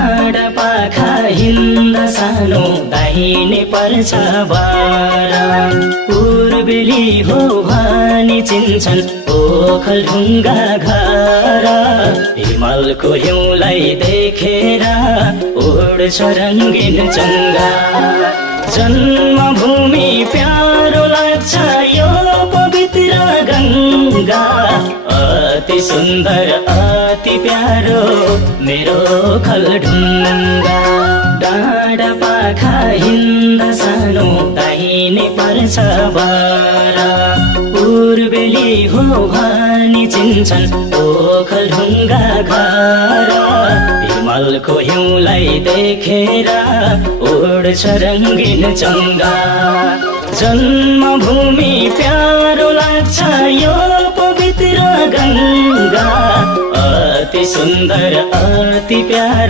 डाँडा पाखा हिँड्दा सानो दाहिने पर्छ बार पूर्वेली हो भनी चिन्छन् ओखलढुङ्गा घर हिमालको हिउँलाई देखेर उड्छ रङ्गिन चङ्गा जन्मभूमि प्यारो लाग्छ यो पवित्र गङ्गा अति सुन्दर अति प्यारो मेरो ओखलढुङ्गा डाँडा पाखा हिँड्दा सानो दाहिने पर्छ बार पूर्वेली हो भनी चिन्छन् ओखलढुङ्गा घर हिमालको हिउँलाई देखेर उड्छ रङ्गिन चङ्गा जन्मभूमि प्यारो लाग्छ यो पवित्र गङ्गा अति सुन्दर अति प्यारो